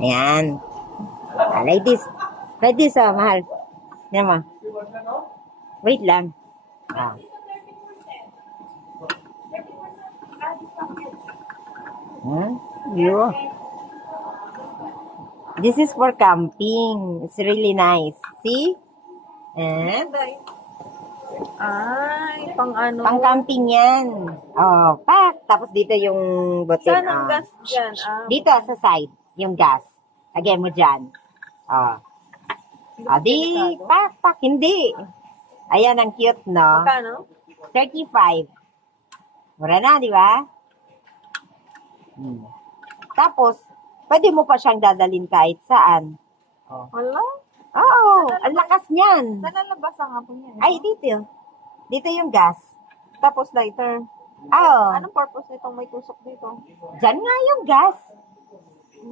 Ayan. Like this. Like this, mahal. Yan mo. Wait lang. Ah. You. This is for camping. It's really nice. See? Ay, pang ano. Pang camping yan. Oh, pak. Tapos dito yung butil. Saan ang gas dyan? Dito sa side, yung gas. Lagyan mo dyan. Oh. Di, pak. Hindi. Ayan, ang cute, no? Magkano? 35. Mura na, di ba? Tapos, pwede mo pa siyang dadalhin kahit saan. Wala? Oo, ang lakas niyan. Saan nalabas ang hapon niya? Ay, dito. Dito yung gas. Tapos lighter. Oo. Anong purpose nitong may tusok dito? Diyan nga yung gas.